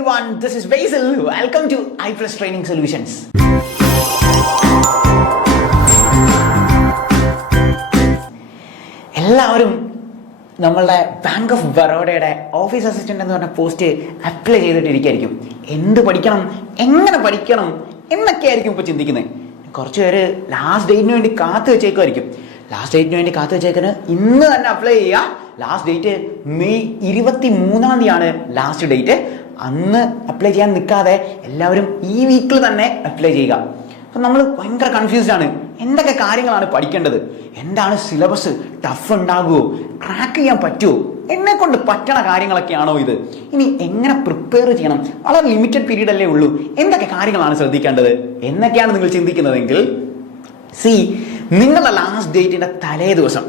everyone, this is Basil. Welcome to iPlus Training Solutions. എല്ലാവരും നമ്മളുടെ bank of ബറോഡയുടെ office assistant എന്ന് പറഞ്ഞ post apply ചെയ്തിട്ടിരിക്കുകയായിരിക്കും. എന്ത് പഠിക്കണം, എങ്ങനെ പഠിക്കണം എന്നൊക്കെ ആയിരിക്കും ഇപ്പോൾ ചിന്തിക്കുന്നത്. കുറച്ച് പേര് ലാസ്റ്റ് ഡേറ്റിന് വേണ്ടി കാത്തു വെച്ചേക്കുമായിരിക്കും. ലാസ്റ്റ് ഡേറ്റിന് വേണ്ടി കാത്തു വെച്ചേക്കുന്നത് ഇന്ന് തന്നെ അപ്ലൈ ചെയ്യുക. Last date May 23 last date. അന്ന് അപ്ലൈ ചെയ്യാൻ നിൽക്കാതെ എല്ലാവരും ഈ വീക്കിൽ തന്നെ അപ്ലൈ ചെയ്യുക. അപ്പം നമ്മൾ ഭയങ്കര കൺഫ്യൂസ്ഡ് ആണ്. എന്തൊക്കെ കാര്യങ്ങളാണ് പഠിക്കേണ്ടത്, എന്താണ് സിലബസ്, ടഫ് ഉണ്ടാകുമോ, ക്രാക്ക് ചെയ്യാൻ പറ്റുമോ, എന്നെ കൊണ്ട് പറ്റണ കാര്യങ്ങളൊക്കെയാണോ ഇത്, ഇനി എങ്ങനെ പ്രിപ്പയർ ചെയ്യണം, വളരെ ലിമിറ്റഡ് പീരീഡ് അല്ലേ ഉള്ളൂ, എന്തൊക്കെ കാര്യങ്ങളാണ് ശ്രദ്ധിക്കേണ്ടത് എന്നൊക്കെയാണ് നിങ്ങൾ ചിന്തിക്കുന്നതെങ്കിൽ നിങ്ങളുടെ ലാസ്റ്റ് ഡേറ്റിന്റെ തലേ ദിവസം,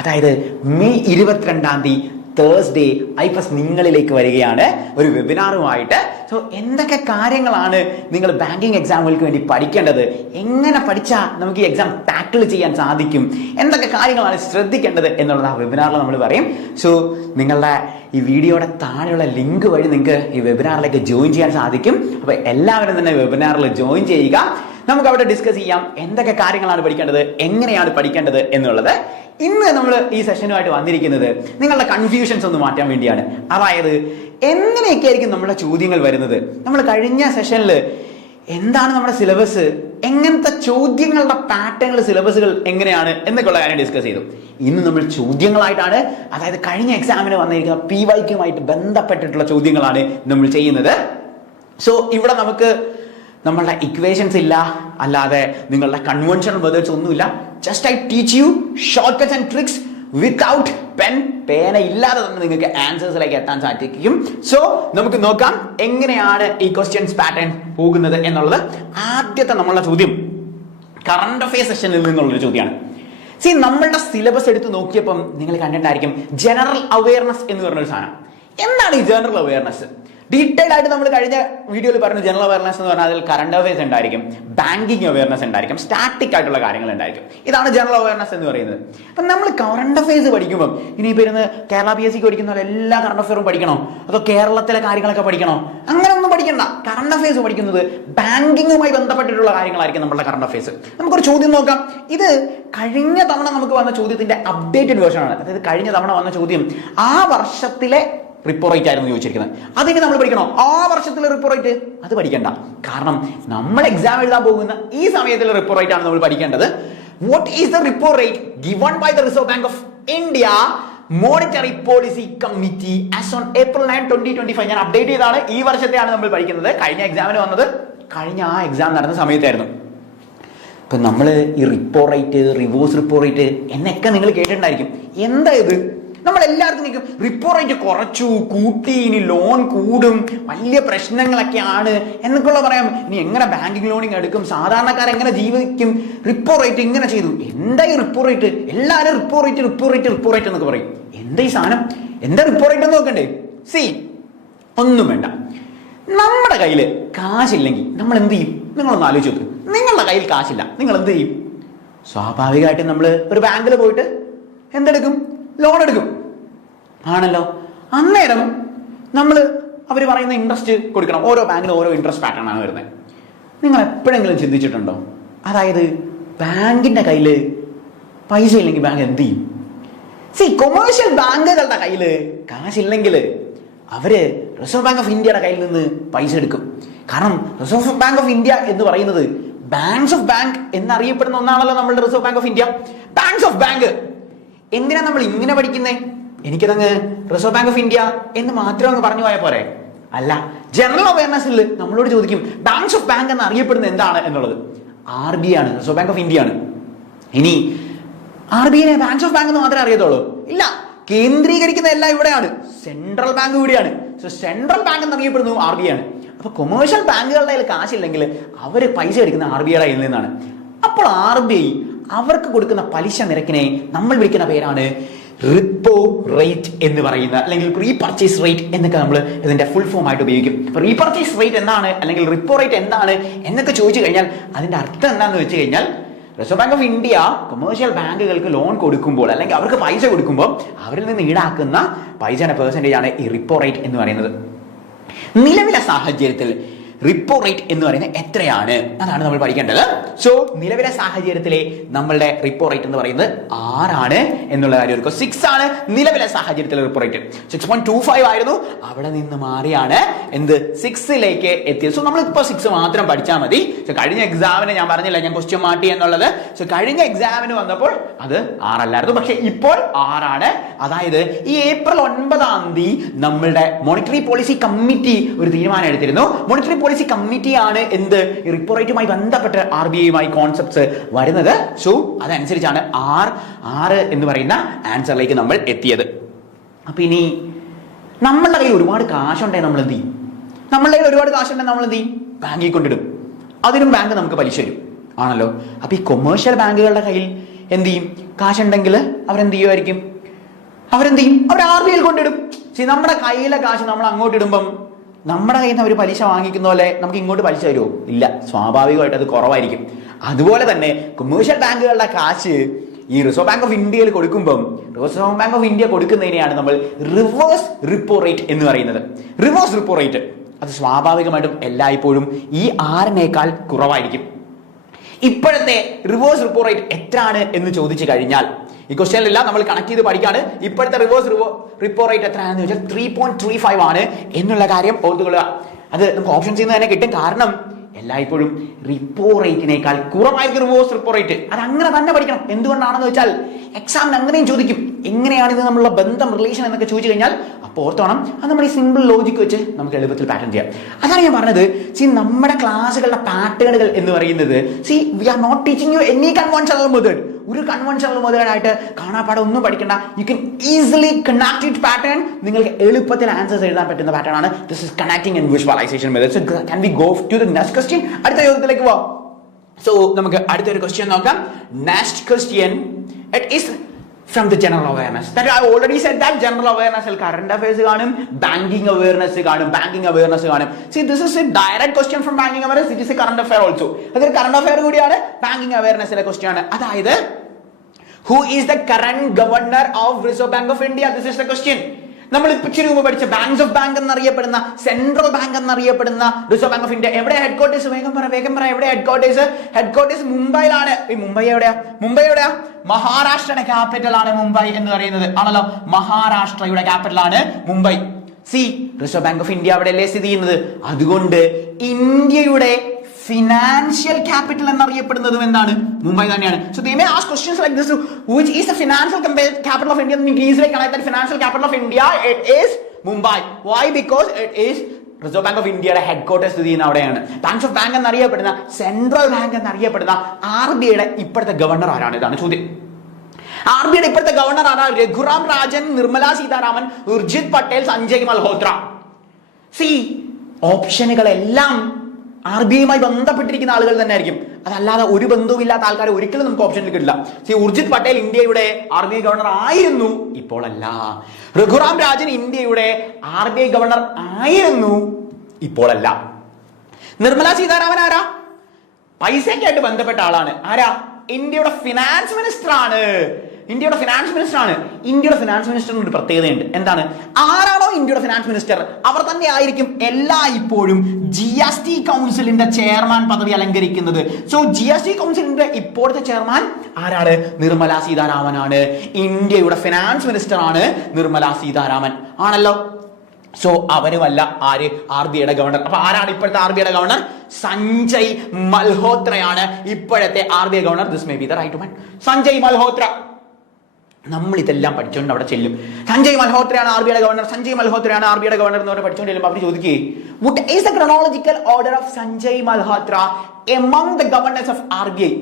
അതായത് മെയ് 22 തേഴ്സ്ഡേ iPlus നിങ്ങളിലേക്ക് വരികയാണ് ഒരു വെബിനാറുമായിട്ട്. സോ എന്തൊക്കെ കാര്യങ്ങളാണ് നിങ്ങൾ ബാങ്കിങ് എക്സാമുകൾക്ക് വേണ്ടി പഠിക്കേണ്ടത്, എങ്ങനെ പഠിച്ചാൽ നമുക്ക് ഈ എക്സാം ടാക്കിൾ ചെയ്യാൻ സാധിക്കും, എന്തൊക്കെ കാര്യങ്ങളാണ് ശ്രദ്ധിക്കേണ്ടത് എന്നുള്ളത് ആ വെബിനാറിൽ നമ്മൾ പറയും. സോ നിങ്ങളുടെ ഈ വീഡിയോയുടെ താഴെയുള്ള ലിങ്ക് വഴി നിങ്ങൾക്ക് ഈ വെബിനാറിലേക്ക് ജോയിൻ ചെയ്യാൻ സാധിക്കും. അപ്പോൾ എല്ലാവരും തന്നെ വെബിനാറിൽ ജോയിൻ ചെയ്യുക. നമുക്ക് അവിടെ ഡിസ്കസ് ചെയ്യാം എന്തൊക്കെ കാര്യങ്ങളാണ് പഠിക്കേണ്ടത്, എങ്ങനെയാണ് പഠിക്കേണ്ടത് എന്നുള്ളത്. ഇന്ന് നമ്മൾ ഈ സെഷനുമായിട്ട് വന്നിരിക്കുന്നത് നിങ്ങളുടെ കൺഫ്യൂഷൻസ് ഒന്ന് മാറ്റാൻ വേണ്ടിയാണ്. അതായത് എങ്ങനെയൊക്കെ ആയിരിക്കും നമ്മുടെ ചോദ്യങ്ങൾ വരുന്നത്. നമ്മൾ കഴിഞ്ഞ സെഷനിൽ എന്താണ് നമ്മുടെ സിലബസ്, എങ്ങനത്തെ ചോദ്യങ്ങളുടെ പാറ്റേണുകൾ, സിലബസുകൾ എങ്ങനെയാണ് എന്നൊക്കെയുള്ള കാര്യം ഡിസ്കസ് ചെയ്തു. ഇന്ന് നമ്മൾ ചോദ്യങ്ങളായിട്ടാണ്, അതായത് കഴിഞ്ഞ എക്സാമിന് വന്നിരിക്കുന്ന PYQമായിട്ട് ബന്ധപ്പെട്ടിട്ടുള്ള ചോദ്യങ്ങളാണ് നമ്മൾ ചെയ്യുന്നത്. സോ ഇവിടെ നമുക്ക് നമ്മളുടെ ഇക്വേഷൻസ് ഇല്ല, അല്ലാതെ നിങ്ങളുടെ കൺവെൻഷണൽ മെത്തേഡ്സ് ഒന്നുമില്ല. Just I teach you short cuts and tricks without pen. പേന ഇല്ലാതെ തന്നെ നിങ്ങൾക്ക് ആൻസേഴ്സിലേക്ക് എത്താൻ സാധിക്കും. സോ നമുക്ക് നോക്കാം എങ്ങനെയാണ് ഈ ക്വസ്റ്റ്യൻസ് പാറ്റേൺ പോകുന്നത് എന്നുള്ളത്. ആദ്യത്തെ നമ്മളുടെ ചോദ്യം കറണ്ട് അഫെയർ സെഷനിൽ നിന്നുള്ളൊരു ചോദ്യമാണ്. നമ്മളുടെ സിലബസ് എടുത്ത് നോക്കിയപ്പം നിങ്ങൾ കണ്ടിട്ടുണ്ടായിരിക്കും ജനറൽ അവയർനെസ് എന്ന് പറഞ്ഞൊരു സാധനം. എന്താണ് ഈ ജനറൽ അവയർനെസ്? ഡീറ്റെയിൽഡ് ആയിട്ട് നമ്മൾ കഴിഞ്ഞ വീഡിയോയിൽ പറഞ്ഞു. ജനറൽ അവയർനെസ് എന്ന് പറഞ്ഞാൽ അതിൽ കറണ്ട് അഫെയർസ് ഉണ്ടായിരിക്കും, ബാങ്കിങ് അവയർനെസ് ഉണ്ടായിരിക്കും, സ്റ്റാറ്റിക് ആയിട്ടുള്ള കാര്യങ്ങൾ ഉണ്ടായിരിക്കും. ഇതാണ് ജനറൽ അവയർനെസ് എന്ന് പറയുന്നത്. അപ്പം നമ്മൾ കറണ്ട് അഫെയർസ് പഠിക്കുമ്പോൾ ഇനിയിപ്പോൾ ഇരുന്ന് കേരള PSCക്ക് പഠിക്കുന്ന പോലെ എല്ലാ കറണ്ട് അഫെയറും പഠിക്കണോ, അതോ കേരളത്തിലെ കാര്യങ്ങളൊക്കെ പഠിക്കണോ? അങ്ങനെ ഒന്നും പഠിക്കണ്ട. കറണ്ട് അഫെയർസ് പഠിക്കുന്നത് ബാങ്കിങ്ങുമായി ബന്ധപ്പെട്ടിട്ടുള്ള കാര്യങ്ങളായിരിക്കും നമ്മുടെ കറണ്ട് അഫെയർസ്. നമുക്കൊരു ചോദ്യം നോക്കാം. ഇത് കഴിഞ്ഞ തവണ നമുക്ക് വന്ന ചോദ്യത്തിന്റെ അപ്ഡേറ്റഡ് വേർഷൻ ആണ്. അതായത് കഴിഞ്ഞ തവണ വന്ന ചോദ്യം ആ വർഷത്തിലെ റിപ്പോ റേറ്റ് ആയിരുന്നു ചോദിച്ചിരിക്കുന്നത്. അതിന് നമ്മൾ പഠിക്കണോ? ആ വർഷത്തിലെ റിപ്പോ റേറ്റ് അത് പഠിക്കണ്ട. കാരണം നമ്മൾ എക്സാം എഴുതാൻ പോകുന്ന ഈ സമയത്തിലെ റിപ്പോ റേറ്റ് ആണ് നമ്മൾ പഠിക്കേണ്ടത്. What is the repo rate given by the Reserve bank of India monetary policy committee as on April 9, 2025. ഞാൻ അപ്ഡേറ്റ് ചെയ്താണ്. ഈ വർഷത്തെയാണ് നമ്മൾ പഠിക്കുന്നത്. കഴിഞ്ഞ എക്സാമിന് വന്നത് കഴിഞ്ഞ ആ എക്സാം നടന്ന സമയത്തായിരുന്നു. ഇപ്പൊ നമ്മൾ ഈ repo rate, reverse repo rate എന്നൊക്കെ നിങ്ങൾ കേട്ടിട്ടുണ്ടായിരിക്കും. എന്താ ഇത്? നമ്മൾ എല്ലാവർക്കും നിൽക്കും റിപ്പോ റേറ്റ് കുറച്ചു, കൂട്ടി, ഇനി ലോൺ കൂടും, വലിയ പ്രശ്നങ്ങളൊക്കെയാണ് എന്നൊക്കെയുള്ള പറയാം. ഇനി എങ്ങനെ ബാങ്കിങ് ലോണിങ് എടുക്കും, സാധാരണക്കാർ എങ്ങനെ ജീവിക്കും, റിപ്പോ റേറ്റ് ഇങ്ങനെ ചെയ്തു. എന്താ ഈ റിപ്പോ റേറ്റ്? എല്ലാവരും repo rate repo rate repo rate എന്നൊക്കെ പറയും. എന്താ ഈ സാധനം? എന്താ റിപ്പോ റേറ്റ് എന്ന് നോക്കണ്ടേ? ഒന്നും വേണ്ട. നമ്മുടെ കയ്യിൽ കാശില്ലെങ്കിൽ നമ്മൾ എന്ത് ചെയ്യും? നിങ്ങളൊന്ന് ആലോചിച്ച് നോക്ക്. നിങ്ങളുടെ കയ്യിൽ കാശില്ല, നിങ്ങൾ എന്ത് ചെയ്യും? സ്വാഭാവികമായിട്ടും നമ്മൾ ഒരു ബാങ്കിൽ പോയിട്ട് എന്തെടുക്കും? ലോൺ എടുക്കും, ആണല്ലോ. അന്നേരം നമ്മൾ അവർ പറയുന്ന ഇൻട്രസ്റ്റ് കൊടുക്കണം. ഓരോ ബാങ്കിനും ഓരോ ഇൻട്രസ്റ്റ് പാറ്റേൺ ആണ് വരുന്നത്. നിങ്ങൾ എപ്പോഴെങ്കിലും ചിന്തിച്ചിട്ടുണ്ടോ? അതായത് ബാങ്കിന്റെ കയ്യിൽ പൈസ ഇല്ലെങ്കിൽ ബാങ്ക് എന്ത് ചെയ്യും? കൊമേഴ്ഷ്യൽ ബാങ്കുകളുടെ കയ്യിൽ കാശില്ലെങ്കിൽ അവര് റിസർവ് ബാങ്ക് ഓഫ് ഇന്ത്യയുടെ കയ്യിൽ നിന്ന് പൈസ എടുക്കും. കാരണം റിസർവ് ബാങ്ക് ഓഫ് ഇന്ത്യ എന്ന് പറയുന്നത് ബാങ്ക്സ് ഓഫ് ബാങ്ക് എന്നറിയപ്പെടുന്ന ഒന്നാണല്ലോ നമ്മളുടെ reserve bank of India. Banks of bank. എന്തിനാ നമ്മൾ ഇങ്ങനെ പഠിക്കുന്നേ? എനിക്കതങ്ങ് റിസർവ് ബാങ്ക് ഓഫ് ഇന്ത്യ എന്ന് മാത്രം അങ്ങ് പറഞ്ഞു പോയാൽ പോരെ? അല്ല, ജനറൽ അവയർനെസ്സിൽ നമ്മളോട് ചോദിക്കും ബാങ്ക്സ് ഓഫ് ബാങ്ക് എന്ന് അറിയപ്പെടുന്നത് എന്താണ് എന്നുള്ളത്. RBI ആണ്, റിസർവ് ബാങ്ക് ഓഫ് ഇന്ത്യ ആണ്. ഇനി RBI ബാങ്ക്സ് ഓഫ് ബാങ്ക് എന്ന് മാത്രമേ അറിയത്തുള്ളൂ? ഇല്ല, കേന്ദ്രീകരിക്കുന്ന എല്ലാം ഇവിടെയാണ്. സെൻട്രൽ ബാങ്ക് ഇവിടെയാണ്. സോ സെൻട്രൽ ബാങ്ക് എന്നറിയപ്പെടുന്നത് RBI ആണ്. അപ്പൊ കൊമേഴ്ഷ്യൽ ബാങ്കുകളുടെ കയ്യിൽ കാശില്ലെങ്കിൽ അവർ പൈസ എടുക്കുന്ന RBIയുടെ കയ്യിൽ നിന്നാണ്. അപ്പോൾ RBI അവർക്ക് കൊടുക്കുന്ന പലിശ നിരക്കിനെ നമ്മൾ വിളിക്കുന്ന പേരാണ് റിപ്പോ റേറ്റ് എന്ന് പറയുന്ന, അല്ലെങ്കിൽ റീപർച്ചേസ് റേറ്റ് എന്നൊക്കെ നമ്മൾ ഇതിന്റെ ഫുൾ ഫോം ആയിട്ട് ഉപയോഗിക്കും. റീപർച്ചേസ് റേറ്റ് എന്താണ്, അല്ലെങ്കിൽ റിപ്പോ റേറ്റ് എന്താണ് എന്നൊക്കെ ചോദിച്ചു കഴിഞ്ഞാൽ അതിന്റെ അർത്ഥം എന്താണെന്ന് വെച്ച് കഴിഞ്ഞാൽ reserve bank of India commercial ബാങ്കുകൾക്ക് ലോൺ കൊടുക്കുമ്പോൾ, അല്ലെങ്കിൽ അവർക്ക് പൈസ കൊടുക്കുമ്പോൾ അവരിൽ നിന്ന് ഈടാക്കുന്ന പൈസയുടെ പെർസെൻറ്റേജ് ആണ് ഈ റിപ്പോ റേറ്റ് എന്ന് പറയുന്നത്. നിലവിലെ സാഹചര്യത്തിൽ റിപ്പോ റേറ്റ് എന്ന് പറയുന്നത് എത്രയാണ്, അതാണ് നമ്മൾ പഠിക്കേണ്ടത്. സോ നിലവിലെ സാഹചര്യത്തിലെ നമ്മളുടെ റിപ്പോ റേറ്റ് എന്ന് പറയുന്നത് 6 ആണ് എന്നുള്ള കാര്യം ഓർക്കുക. 6 ആണ് നിലവിലെ സാഹചര്യത്തിലെ റിപ്പോ റേറ്റ്. 6.25 ആയിരുന്നു, അവിടെ നിന്ന് മാറിയാണ് എന്ത് 6ലേക്ക് എത്തിയത്. സോ നമ്മളിപ്പോ 6 മാത്രം പഠിച്ചാൽ മതി. സോ കഴിഞ്ഞ എക്സാമിന് ഞാൻ പറഞ്ഞില്ല ഞാൻ ക്വസ്റ്റ്യൻ മാറ്റി എന്നുള്ളത്. സോ കഴിഞ്ഞ എക്സാമിന് വന്നപ്പോൾ അത് 6 അല്ലായിരുന്നു, പക്ഷെ ഇപ്പോൾ 6 ആണ്. അതായത് ഈ ഏപ്രിൽ 9 നമ്മളുടെ മോണിറ്ററി പോളിസി കമ്മിറ്റി ഒരു തീരുമാനം എടുത്തിരുന്നു. മോണിറ്ററി പോളിസി കമ്മിറ്റിയാണ് എന്ത് റിപ്പോ റേറ്റുമായി ബന്ധപ്പെട്ട് RBIയുമായി കോൺസെപ്റ്റ്സ് വരുന്നത്. സോ അതനുസരിച്ചാണ് 6 എന്ന് പറയുന്ന ആൻസറിലേക്ക് നമ്മൾ എത്തിയത്. അപ്പൊ ഇനി നമ്മളുടെ കയ്യിൽ ഒരുപാട് കാശുണ്ടെങ്കിൽ നമ്മൾ എന്ത് ചെയ്യും? നമ്മളുടെ കയ്യിൽ ഒരുപാട് കാശുണ്ടെങ്കിൽ നമ്മൾ എന്ത് ചെയ്യും? ബാങ്കിൽ കൊണ്ടിടും. അതിനും ബാങ്ക് നമുക്ക് പലിശ തരും ആണല്ലോ. അപ്പൊ ഈ കൊമേഴ്ഷ്യൽ ബാങ്കുകളുടെ കയ്യിൽ എന്ത് ചെയ്യും? കാശുണ്ടെങ്കിൽ അവരെന്ത് ചെയ്യുമായിരിക്കും? അവർ RBIയിൽ കൊണ്ടിടും. നമ്മുടെ കയ്യിലെ കാശ് നമ്മൾ അങ്ങോട്ട് ഇടുമ്പം നമ്മുടെ കയ്യിൽ നിന്ന് അവർ പലിശ വാങ്ങിക്കുന്ന പോലെ നമുക്ക് ഇങ്ങോട്ട് പലിശ തരുമോ? ഇല്ല, സ്വാഭാവികമായിട്ട് അത് കുറവായിരിക്കും. അതുപോലെ തന്നെ കൊമേഴ്ഷ്യൽ ബാങ്കുകളുടെ കാശ് ഈ റിസർവ് ബാങ്ക് ഓഫ് ഇന്ത്യയിൽ കൊടുക്കുമ്പം റിസർവ് ബാങ്ക് ഓഫ് ഇന്ത്യ കൊടുക്കുന്നതിനെയാണ് നമ്മൾ റിവേഴ്സ് റിപ്പോ റേറ്റ് എന്ന് പറയുന്നത്. റിവേഴ്സ് റിപ്പോ റേറ്റ് അത് സ്വാഭാവികമായിട്ടും എല്ലായ്പ്പോഴും ഈ 6നേക്കാൾ കുറവായിരിക്കും. ഇപ്പോഴത്തെ റിവേഴ്സ് റിപ്പോ റേറ്റ് എത്രയാണ് എന്ന് ചോദിച്ചു കഴിഞ്ഞാൽ ഈ ക്വസ്റ്റ്യനിലല്ല, നമ്മൾ കണക്ട് ചെയ്ത് പഠിക്കാണ്. ഇപ്പോഴത്തെ റിവേഴ്സ് റിപ്പോ റേറ്റ് എത്രയാണെന്ന് ചോദിച്ചാൽ 3.35 ആണ് എന്നുള്ള കാര്യം ഓർത്തുകൊള്ളുക. അത് നമുക്ക് ഓപ്ഷൻസ് നിന്ന് തന്നെ കിട്ടും. കാരണം എല്ലായ്പ്പോഴും റിപ്പോ റേറ്റിനേക്കാൾ കുറവായിരിക്കും റിവേഴ്സ് റിപ്പോ റേറ്റ്. അത് അങ്ങനെ തന്നെ പഠിക്കണം. എന്തുകൊണ്ടാണെന്ന് വെച്ചാൽ എക്സാമിന് അങ്ങനെയും ചോദിക്കും. എങ്ങനെയാണ് ഇത് നമ്മളുടെ ബന്ധം, റിലേഷൻ എന്നൊക്കെ ചോദിച്ചു കഴിഞ്ഞാൽ അപ്പോൾ ഓർത്തോണം, അത് നമ്മൾ ഈ സിമ്പിൾ ലോജിക്ക് വെച്ച് നമുക്ക് എളുപ്പത്തിൽ പാറ്റേൺ ചെയ്യാം. അതാണ് ഞാൻ പറഞ്ഞത്. നമ്മുടെ ക്ലാസ്സുകളുടെ പാറ്റേണുകൾ എന്ന് പറയുന്നത് we are not teaching you any conventional method. ഒരു കൺവെൻഷണൽ മെത്തേഡായിട്ട് കാണാപ്പാടം ഒന്നും പഠിക്കണ്ട. You can easily connect it pattern. നിങ്ങൾക്ക് എളുപ്പത്തിൽ ആൻസേഴ്സ് എഴുതാൻ പറ്റുന്ന പാറ്റേൺ ആണ്. This is connecting and visualisation method. So can we go to the next question? അടുത്ത ചോദ്യത്തിലേക്ക് പോവാം. സോ നമുക്ക് അടുത്തൊരു ക്വസ്റ്റ്യൻ നോക്കാം. Next question it is from the general awareness. That I already said that general awareness il current affairs കാണും, banking awareness കാണും. See, this is a direct question from banking awareness. It is a current affair also. അതൊരു current affair കൂടിയാണ്, banking awareness ലെ question ആണ്. അതായത് who is the current governor of Reserve Bank of India? This is the question. നമ്മൾ ഇച്ചിരി മുമ്പ് പഠിച്ച banks of bank എന്നറിയപ്പെടുന്ന, സെൻട്രൽ ബാങ്ക് എന്നറിയപ്പെടുന്ന റിസർവ് ബാങ്ക് ഓഫ് ഇന്ത്യ എവിടെ ഹെഡ് ക്വാർട്ടേഴ്സ്? വേഗം പറ എവിടെ ഹെഡ് ക്വാർട്ടേഴ്സ്? ഹെഡ് ക്വാർട്ടേഴ്സ് മുംബൈയിലാണ്. ഈ മുംബൈ എവിടെയാ? മഹാരാഷ്ട്രയുടെ ക്യാപിറ്റൽ ആണ് മുംബൈ എന്ന് പറയുന്നത് ആണല്ലോ. മഹാരാഷ്ട്രയുടെ ക്യാപിറ്റൽ ആണ് Mumbai. Reserve bank of India അവിടെയല്ലേ സ്ഥിതി ചെയ്യുന്നത്. അതുകൊണ്ട് ഇന്ത്യയുടെ ഫിനാൻഷ്യൽ ക്യാപിറ്റൽ എന്നറിയപ്പെടുന്നതും എന്താണ്? മുംബൈ തന്നെയാണ്. So they may ask questions like this: which is the financial capital of India? We can easily connect that financial capital of India. It is Mumbai. Why? Because it is reserve bank of ഇന്ത്യയുടെ head quarters സ്ഥിതി ചെയ്യുന്ന അവിടെയാണ്. Banks of bank എന്നറിയപ്പെടുന്ന, central bank എന്നറിയപ്പെടുന്ന RBIയുടെ ഇപ്പോഴത്തെ governor ആരാണ്? ഇതാണ് ചോദ്യം. RBIയുടെ ഇപ്പോഴത്തെ ഗവർണർ ആരാണ്? രഘുറാം രാജൻ, നിർമ്മല സീതാരാമൻ, ഉർജിത് പട്ടേൽ, സഞ്ജയ് മൽഹോത്ര. ഓപ്ഷനുകളെല്ലാം RBIയുമായി ബന്ധപ്പെട്ടിരിക്കുന്ന ആളുകൾ തന്നെ ആയിരിക്കും. അതല്ലാതെ ഒരു ബന്ധവുമില്ലാത്ത ആൾക്കാരെ ഒരിക്കലും നമുക്ക് ഓപ്ഷനിൽ കിട്ടില്ല. ഉർജിത് പട്ടേൽ ഇന്ത്യയുടെ RBI ഗവർണർ ആയിരുന്നു, ഇപ്പോൾ അല്ല. രഘുറാം രാജൻ ഇന്ത്യയുടെ RBI ഗവർണർ ആയിരുന്നു, ഇപ്പോൾ അല്ല. നിർമ്മല സീതാരാമൻ ആരാ? പൈസയ്ക്കായിട്ട് ബന്ധപ്പെട്ട ആളാണ്. ആരാ? ഇന്ത്യയുടെ ഫിനാൻസ് മിനിസ്റ്റർ ആണ്. ഇന്ത്യയുടെ ഫിനാൻസ് മിനിസ്റ്ററിന് ഒരു പ്രത്യേകതയുണ്ട്. എന്താണ്? ആരാണോ ഇന്ത്യയുടെ ഫിനാൻസ് മിനിസ്റ്റർ അവർ തന്നെ ആയിരിക്കും എല്ലായ്പ്പോഴും GST കൗൺസിലിന്റെ ചെയർമാൻ പദവി അലങ്കരിക്കുന്നത്. സോ GST കൗൺസിലിന്റെ ഇപ്പോഴത്തെ ചെയർമാൻ ആരാണ്? നിർമ്മല സീതാരാമൻ ആണ്. ഇന്ത്യയുടെ ഫിനാൻസ് മിനിസ്റ്റർ ആണ് നിർമ്മല സീതാരാമൻ ആണല്ലോ. സോ അവരുമല്ല ആര്? RBIയുടെ ഗവർണർ. അപ്പൊ ആരാണ് ഇപ്പോഴത്തെ RBIയുടെ ഗവർണർ? സഞ്ജയ് മൽഹോത്രയാണ് ഇപ്പോഴത്തെ RBI governor. This may be the right one. Sanjay Malhotra. നമ്മൾ ഇതെല്ലാം പഠിച്ചുകൊണ്ട് അവിടെ ചെല്ലും. സഞ്ജയ് മൽഹോത്രയാണ് RBIയുടെ ഗവർണർ എന്ന് പറഞ്ഞ് പഠിച്ചുകൊണ്ട് ചെല്ലുമ്പോൾ അവർ ചോദിക്കേ, what is the chronological order of Sanjay Malhotra among the governors of RBI?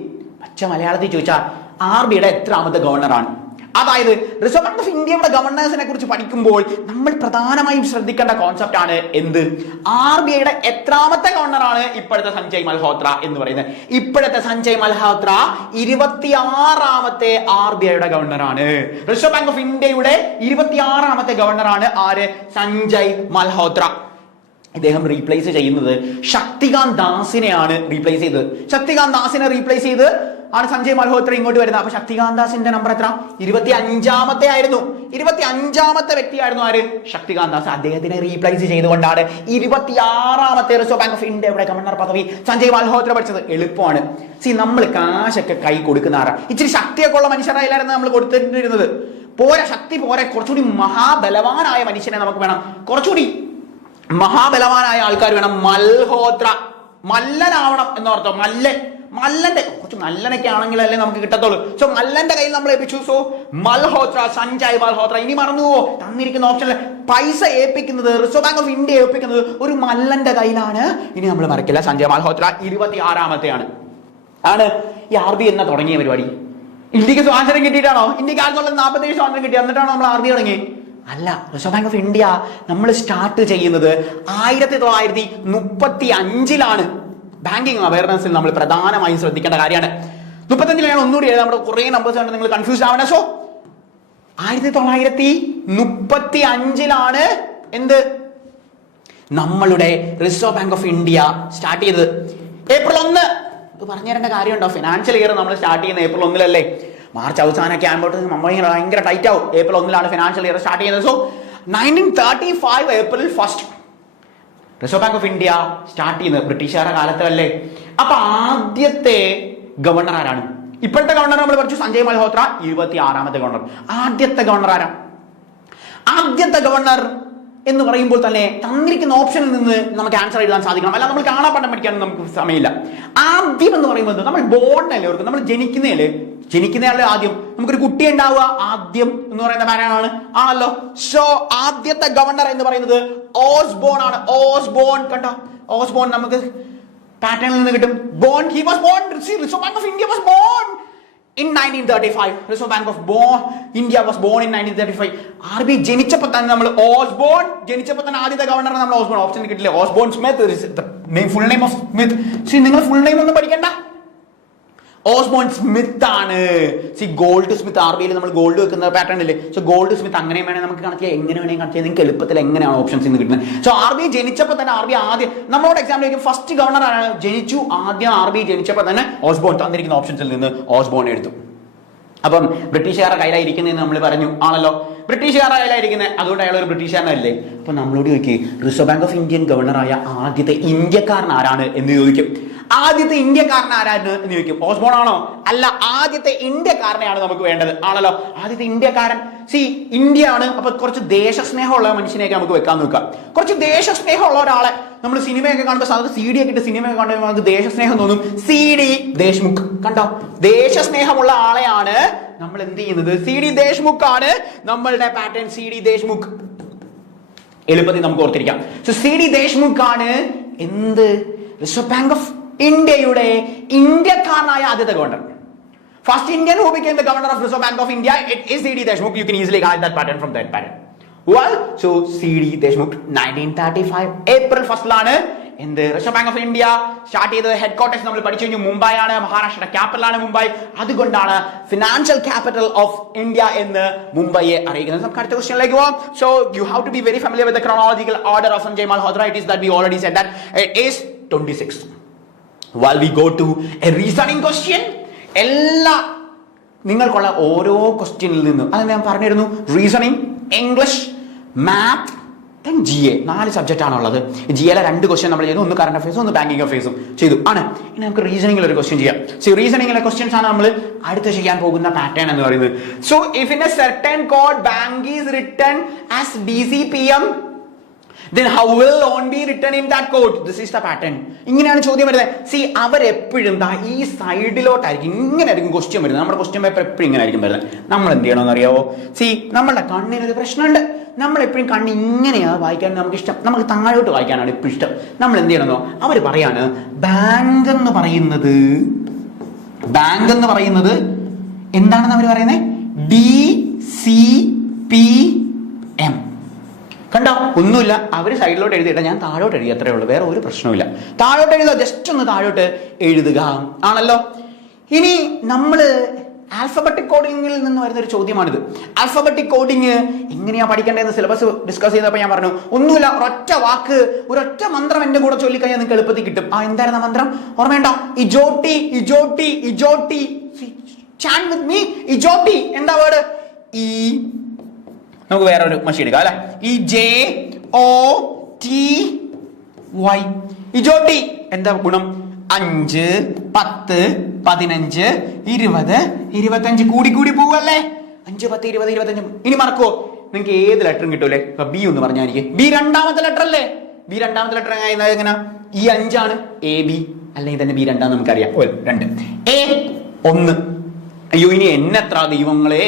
പച്ച മലയാളത്തിൽ ചോദിച്ചാൽ RBIയുടെ എത്രാമത്തെ ഗവർണറാണ്? അതായത് റിസർവ് ബാങ്ക് ഓഫ് ഇന്ത്യയുടെ ഗവർണേഴ്സിനെ കുറിച്ച് പഠിക്കുമ്പോൾ നമ്മൾ പ്രധാനമായും ശ്രദ്ധിക്കേണ്ട കോൺസെപ്റ്റ് ആണ് എന്ത്? RBIയുടെ എത്രാമത്തെ ഗവർണറാണ് ഇപ്പോഴത്തെ സഞ്ജയ് മൽഹോത്ര എന്ന് പറയുന്നത്. ഇപ്പോഴത്തെ സഞ്ജയ് മൽഹോത്ര 26ാമത്തെ RBIയുടെ ഗവർണറാണ്. റിസർവ് ബാങ്ക് ഓഫ് ഇന്ത്യയുടെ 26ാമത്തെ ഗവർണറാണ് ആര്? സഞ്ജയ് മൽഹോത്ര. ഇദ്ദേഹം റീപ്ലേസ് ചെയ്യുന്നത് ശക്തികാന്ത് ദാസിനെയാണ് റീപ്ലേസ് ചെയ്തത്. ശക്തികാന്ത് ദാസിനെ റീപ്ലേസ് ചെയ്ത് ആണ് സഞ്ജയ് മൽഹോത്ര ഇങ്ങോട്ട് വരുന്നത്. അപ്പൊ ശക്തികാന്ത് ദാസിന്റെ നമ്പർ എത്ര? 25ാമത്തെ ആയിരുന്നു. 25ാമത്തെ വ്യക്തിയായിരുന്നു ആര്? ശക്തികാന്ത് ദാസ്. അദ്ദേഹത്തിനെ റീപ്ലേസ് ചെയ്തുകൊണ്ടാണ് 26ാമത്തെ റിസർവ് ബാങ്ക് ഓഫ് ഇന്ത്യയുടെ ഗവർണർ പദവി സഞ്ജയ് മൽഹോത്ര പഠിച്ചത്. എളുപ്പമാണ്. നമ്മൾ കാശൊക്കെ കൈ കൊടുക്കുന്ന ആരാ? ഇച്ചിരി ശക്തിയൊക്കെ ഉള്ള മനുഷ്യരായില്ലായിരുന്നു നമ്മൾ കൊടുത്തിരുന്നത്. പോരാ, ശക്തി പോരെ, കുറച്ചുകൂടി മഹാബലവാനായ മനുഷ്യനെ നമുക്ക് വേണം. കുറച്ചുകൂടി മഹാബലവാനായ ആൾക്കാർ വേണം. മൽഹോത്ര മല്ലനാവണം എന്നോർത്തോ. മല്ലന്റെ കുറച്ച് മല്ലനൊക്കെ ആണെങ്കിലല്ലേ നമുക്ക് കിട്ടത്തുള്ളൂ. സോ മല്ലന്റെ കയ്യിൽ നമ്മൾ ഏൽപ്പിച്ചു. സോ മൽഹോത്ര, സഞ്ജയ് മൽഹോത്ര. ഇനി മറന്നുവോ? തന്നിരിക്കുന്ന ഓപ്ഷനിൽ പൈസ ഏൽപ്പിക്കുന്നത്, റിസർവ് ബാങ്ക് ഓഫ് ഇന്ത്യ ഏൽപ്പിക്കുന്നത് ഒരു മല്ലന്റെ കയ്യിലാണ്. ഇനി നമ്മൾ മറക്കില്ല, സഞ്ജയ് മൽഹോത്ര 26ാമത്തെയാണ്. ആണ് ഈ RBI എന്ന തുടങ്ങിയ പരിപാടി? ഇന്ത്യക്ക് സ്വാതന്ത്ര്യം കിട്ടിയിട്ടാണോ? ഇന്ത്യക്ക് 1947 സ്വാതന്ത്ര്യം കിട്ടി, എന്നിട്ടാണോ നമ്മൾ RBI തുടങ്ങി? അല്ല. റിസർവ് ബാങ്ക് ഓഫ് ഇന്ത്യ നമ്മൾ സ്റ്റാർട്ട് ചെയ്യുന്നത് 1935ലാണ്. ബാങ്കിങ് അവയർനെസ്സിൽ നമ്മൾ പ്രധാനമായും ശ്രദ്ധിക്കേണ്ട കാര്യമാണ്. 35ലാണ്. ഒന്നുകൂടി നമ്മുടെ കുറെ നമ്പേഴ്സ് ആണ്, നിങ്ങൾ കൺഫ്യൂസ് ആവണ. സോ 1935ലാണ് എന്ത് നമ്മളുടെ reserve bank of India start ചെയ്തത്. ഏപ്രിൽ 1 പറഞ്ഞു തരേണ്ട കാര്യമുണ്ടോ? ഫിനാൻഷ്യൽ ഇയർ നമ്മൾ സ്റ്റാർട്ട് ചെയ്യുന്ന ഏപ്രിൽ 1 മാർച്ച് അവസാനമൊക്കെ ആകുമ്പോൾ നമ്മൾ ഭയങ്കര ടൈറ്റ് ആവും. ഏപ്രിൽ 1 ഫിനാൻഷ്യൽ ഇയർ സ്റ്റാർട്ട് ചെയ്യുന്നത്. So 1935 April 1 reserve bank of India start ചെയ്യുന്നത് ബ്രിട്ടീഷുകാരുടെ കാലത്തല്ലേ. അപ്പൊ ആദ്യത്തെ ഗവർണർ ആരാണ്? ഇപ്പോഴത്തെ ഗവർണർ നമ്മൾ പഠിച്ചു സഞ്ജയ് മൽഹോത്ര, 26ാമത്തെ ഗവർണർ. ആദ്യത്തെ ഗവർണർ ആരാ? ആദ്യത്തെ ഗവർണർ എന്ന് പറയുമ്പോൾ തന്നെ തന്നിരിക്കുന്ന ഓപ്ഷനിൽ നിന്ന് നമുക്ക് ആൻസർ എഴുതാൻ സാധിക്കണം. അല്ല നമ്മൾ കാണാപ്പാഠം പഠിക്കാനും നമുക്ക് സമയമില്ല. ആദ്യം എന്ന് പറയുമ്പോൾ നമ്മൾ ബോർഡിനല്ലേ ഓർക്കും, നമ്മൾ ജനിക്കുന്നയാളെ ആദ്യം നമുക്കൊരു കുട്ടി ഉണ്ടാവുക ആദ്യം എന്ന് പറയുന്ന പാരാണ് ആണല്ലോ. സോ ആദ്യത്തെ ഗവർണർ എന്ന് പറയുന്നത് ഓസ്ബോൺ ആണ്. ഓസ്ബോൺ കണ്ടോ? ഓസ്ബോൺ നമുക്ക് പാറ്റേണിൽ നിന്ന് കിട്ടും. Born, he was born. Reserve bank of India was born in 1935. Reserve Bank of India was born in 1935. RBI ജനിച്ചപ്പോൾ തന്നെ നമ്മൾ ഓസ്ബോൺ, ജനിച്ചപ്പോൾ തന്നെ ആദ്യത്തെ ഗവർണർ നമ്മൾ ഓസ്ബോൺ. ഓപ്ഷൻ കിട്ടില്ല. Osborne Smith, full name of Smith. നിങ്ങൾ ഫുൾ നെയിം ഒന്നും പഠിക്കണ്ട, ഓസ്ബോൺ സ്മിത്ത് ആണ്. Gold smith. RBIയിൽ നമ്മൾ ഗോൾഡ് വെക്കുന്ന പാറ്റേൺ ഇല്ലേ? So gold smith. അങ്ങനെ വേണേൽ നമുക്ക് കണക്ട് ചെയ്യാം, എങ്ങനെ വേണമെങ്കിൽ കണക്ട് ചെയ്യാം. നിങ്ങൾക്ക് എളുപ്പത്തിൽ എങ്ങനെയാണ് ഓപ്ഷൻസ് ഇന്ന് കിട്ടുന്നത്. സോ RBI ജനിച്ചപ്പോൾ തന്നെ ആദ്യം നമ്മളോട് എക്സാമിലേക്ക് ഫസ്റ്റ് ഗവർണർ ആണ് ജനിച്ചു. ആദ്യം RBI ജനിച്ചപ്പോൾ തന്നെ ഓസ്ബോൺ തന്നിരിക്കുന്ന ഓപ്ഷൻസിൽ നിന്ന് ഓസ്ബോൺ എടുത്തു. അപ്പം ബ്രിട്ടീഷുകാരുടെ കയ്യിലായിരിക്കുന്നതെന്ന് നമ്മൾ പറഞ്ഞു ആണല്ലോ. ബ്രിട്ടീഷുകാരുടെ കയ്യിലായിരിക്കുന്നത്, അതുകൊണ്ട് അയാൾ ഒരു ബ്രിട്ടീഷുകാരനല്ലേ. അപ്പൊ നമ്മളോട് ചോദിക്കും റിസർവ് ബാങ്ക് ഓഫ് ഇന്ത്യൻ ഗവർണറായ ആദ്യത്തെ ഇന്ത്യക്കാരൻ ആരാണ് എന്ന് ചോദിക്കും. ആദ്യത്തെ ഇന്ത്യക്കാരൻ ആരാണ് എന്ന് ചോദിക്കും. ഓസ്ബോൺ ആണോ? അല്ല, ആദ്യത്തെ ഇന്ത്യക്കാരനെയാണ് നമുക്ക് വേണ്ടത് ആണല്ലോ. ആദ്യത്തെ ഇന്ത്യക്കാരൻ ഇന്ത്യ ആണ്. അപ്പൊ കുറച്ച് ദേശസ്നേഹമുള്ള മനുഷ്യനെയൊക്കെ നമുക്ക് വെക്കാൻ നോക്കാം. കുറച്ച് ദേശസ്നേഹമുള്ള ഒരാളെ നമ്മൾ സിനിമയൊക്കെ കാണുമ്പോൾ സാധാരണ CD ഒക്കെ ഇട്ട് സിനിമയൊക്കെ കാണുമ്പോൾ നമുക്ക് ദേശസ്നേഹം തോന്നും. CD ദേശ്മുഖ് കണ്ടോ? ദേശസ്നേഹമുള്ള ആളെയാണ് നമ്മൾ എന്ത് ചെയ്യുന്നത്? CD ദേശ്മുഖ് ആണ് നമ്മളുടെ പാറ്റേൺ. CD ദേശ്മുഖ് എളുപ്പത്തിൽ നമുക്ക് ഓർത്തിരിക്കാം. സോ CD ദേശ്മുഖ് ആണ് എന്ത്? റിസർവ് ബാങ്ക് ഓഫ് ഇന്ത്യയുടെ ഇന്ത്യക്കാരനായ ആദ്യത്തെ governor. First Indian who became the governor of Reserve Bank of India, it is CD Deshmukh. You can easily get that pattern from that pattern. Well, so CD Deshmukh 1935 April 1 in the Reserve Bank of India start ചെയ്ത headquarters നമ്മൾ പഠിച്ചു കഴിഞ്ഞു. മുംബൈ ആണ്, Maharashtra capital ആണ് മുംബൈ. അതുകൊണ്ടാണ് financial capital of India എന്ന് മുംബൈയെ അറിയിക്കുന്നത്. നമുക്ക് അടുത്ത ക്വസ്റ്റ്യനിലേക്ക് പോകാം. So you have to be very familiar with the chronological order of Sanjay Malhotra. It is that we already said that it is 26. While we go to a reasoning question, എല്ലാ നിങ്ങൾക്കുള്ള ഓരോ ക്വസ്റ്റ്യനിൽ നിന്നും അത് ഞാൻ പറഞ്ഞിരുന്നു. Reasoning, English, math, GA 4 subject ആണുള്ളത്. GAയിലെ 2 question നമ്മൾ ചെയ്തു. ഒന്ന് കറന്റ് അഫയേഴ്സും ഒന്ന് ബാങ്കിങ് അഫയേഴ്സും ചെയ്തു ആണ്. ഇനി നമുക്ക് റീസണിംഗിൽ ഒരു ക്വസ്റ്റ്യൻ ചെയ്യാം. സോ റീസണിംഗിലെ ക്വസ്റ്റ്യൻസ് ആണ് നമ്മൾ അടുത്ത് ചെയ്യാൻ പോകുന്ന പാറ്റേൺ എന്ന് പറയുന്നത്. So if in A certain code bank is written as DCPM, then how will loan be written in that code? This is the pattern. ഇങ്ങനെയാണ് ചോദ്യം വരുന്നത്. അവരെപ്പോഴും ഈ സൈഡിലോട്ടായിരിക്കും, ഇങ്ങനെയായിരിക്കും ക്വസ്റ്റ്യൻ വരുന്നത്. നമ്മുടെ ക്വസ്റ്റ്യൻ പേപ്പർ എപ്പോഴും ഇങ്ങനെ ആയിരിക്കും വരുന്നത്. നമ്മൾ എന്ത് ചെയ്യണമെന്ന് അറിയാവോ? നമ്മളുടെ കണ്ണിനൊരു പ്രശ്നമുണ്ട്. നമ്മൾ എപ്പോഴും കണ്ണ് ഇങ്ങനെയാ വായിക്കാൻ നമുക്ക് ഇഷ്ടം, നമുക്ക് താഴോട്ട് വായിക്കാനാണ് ഇപ്പം ഇഷ്ടം. നമ്മൾ എന്ത് ചെയ്യണമെന്നോ, അവർ പറയാണ് ബാങ്ക് എന്ന് പറയുന്നത് എന്താണെന്ന് അവർ പറയുന്നത്? DCPM. കണ്ടോ? ഒന്നുമില്ല, അവർ സൈഡിലോട്ട് എഴുതിയിട്ട ഞാൻ താഴോട്ട് എഴുതി, അത്രേ ഉള്ളൂ, വേറെ ഒരു പ്രശ്നവുമില്ല. താഴോട്ട് എഴുതുക, ജസ്റ്റ് ഒന്ന് താഴോട്ട് എഴുതുക ആണല്ലോ. ഇനി നമ്മൾ ആൽഫബറ്റിക് കോഡിങ്ങിൽ നിന്ന് വരുന്ന ഒരു ചോദ്യമാണിത്. ആൽഫബറ്റിക് കോഡിങ് എങ്ങനെയാ പഠിക്കേണ്ടതെന്ന് സിലബസ് ഡിസ്കസ് ചെയ്തപ്പോൾ ഞാൻ പറഞ്ഞു, ഒന്നുമില്ല, ഒരൊറ്റ വാക്ക്, ഒരൊറ്റ മന്ത്രം എന്റെ കൂടെ ചൊല്ലിക്കഴിഞ്ഞാൽ നിങ്ങൾക്ക് എളുപ്പത്തിൽ കിട്ടും. എന്തായിരുന്നു മന്ത്രം? ഓർമ്മയുണ്ടോ? ഇജോട്ടി, ഇജോട്ടി, ഇജോട്ടി. ചാൻറ്റ് വിത്ത് മീ, ഇജോട്ടി. എന്താ വേർഡ്? ഈ നമുക്ക് വേറൊരു മഷി എടുക്കാം അല്ലെ. IJOTY. ഇജോട്ടി. എന്താ ഗുണം? 5, 10, 15, 20, 25 കൂടി കൂടി പോവല്ലേ? 5, 10, 20, 25. ഇനി മറക്കുവോ? നിങ്ങൾക്ക് ഏത് ലെറ്ററും കിട്ടൂലേ? ബി ഒന്ന് പറഞ്ഞാൽ എനിക്ക് ബി രണ്ടാമത്തെ ലെറ്റർ അല്ലേ? ബി രണ്ടാമത്തെ ലെറ്റർ എങ്ങനെ? ഈ 5 ആണ് AB, അല്ലെങ്കിൽ തന്നെ ബി രണ്ടാന്ന് നമുക്കറിയാം. 2 A 1. അയ്യോ, ഇനി എന്നെത്ര ദൈവങ്ങളെ,